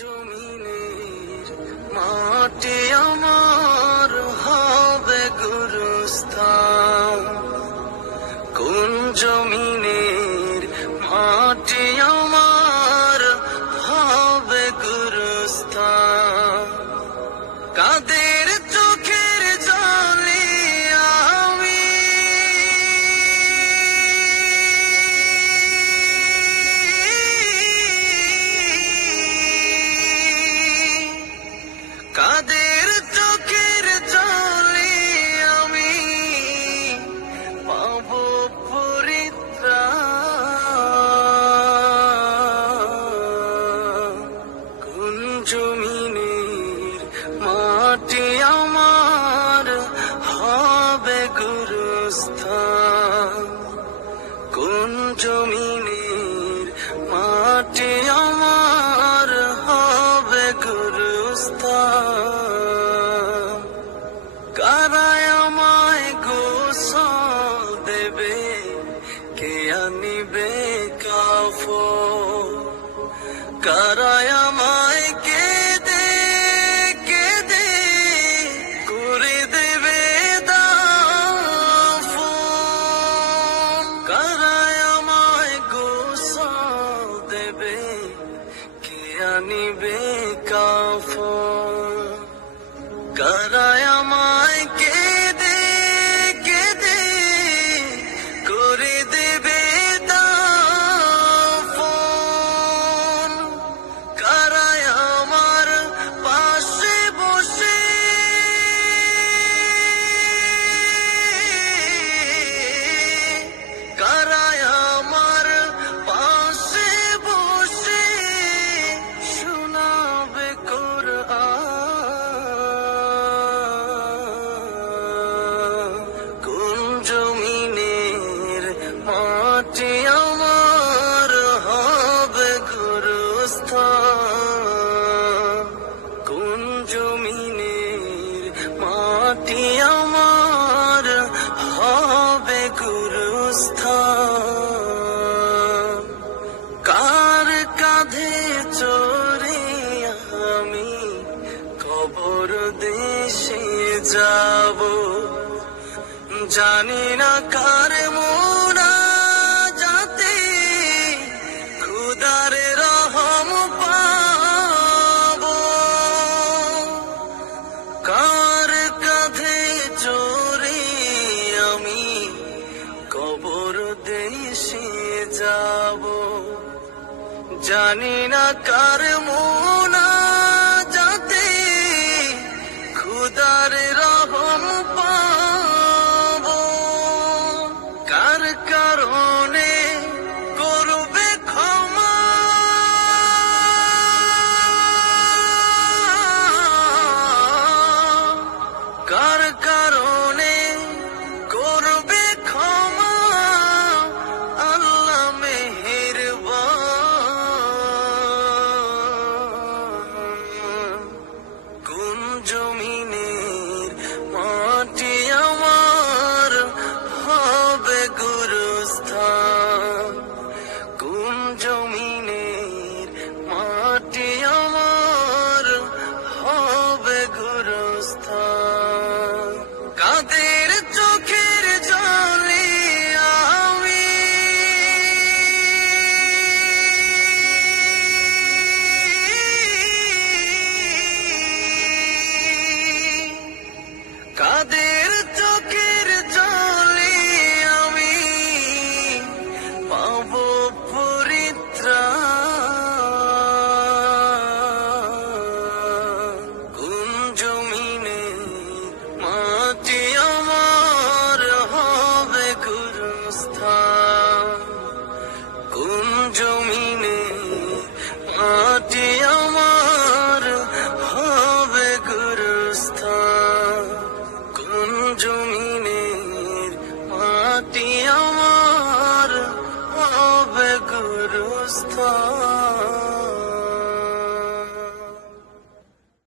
জমিনের মাটি আমার হবে গুরুস্থান, কোন জমিনের মাটি আমার হবে গুরুস্থান। কাদের চোখের জলে আমি কাদের চোখের জলে আমি পাব পরিত্রাণ, কোন জমিনের মাটি আমার হবে গুরুস্থান, কোন জমিনের মাটি আমার হবে গুরুস্থান। কারায় আমায় গোসল দেবে, কে আনিবে কাফন, কারায় আমায় কেঁদে কেঁদে করে দেবে দাফন, কারায় আমায় গোসল দেবে, কে আনিবে কাফন, কারায় আমায় কেঁদে কেঁদে করে দেবে দাফন, কারায় আমার পাশে বসে কারায় আমার পাশে বসে শোনাবে কোরআন, কোন জমিনের মাটি আমার হবে গুরুস্থান, কোন জমিনের মাটি আমার হবে গুরুস্থান। কার কাঁধে চড়ে আমি কবর দেশে যাব, জানি না কার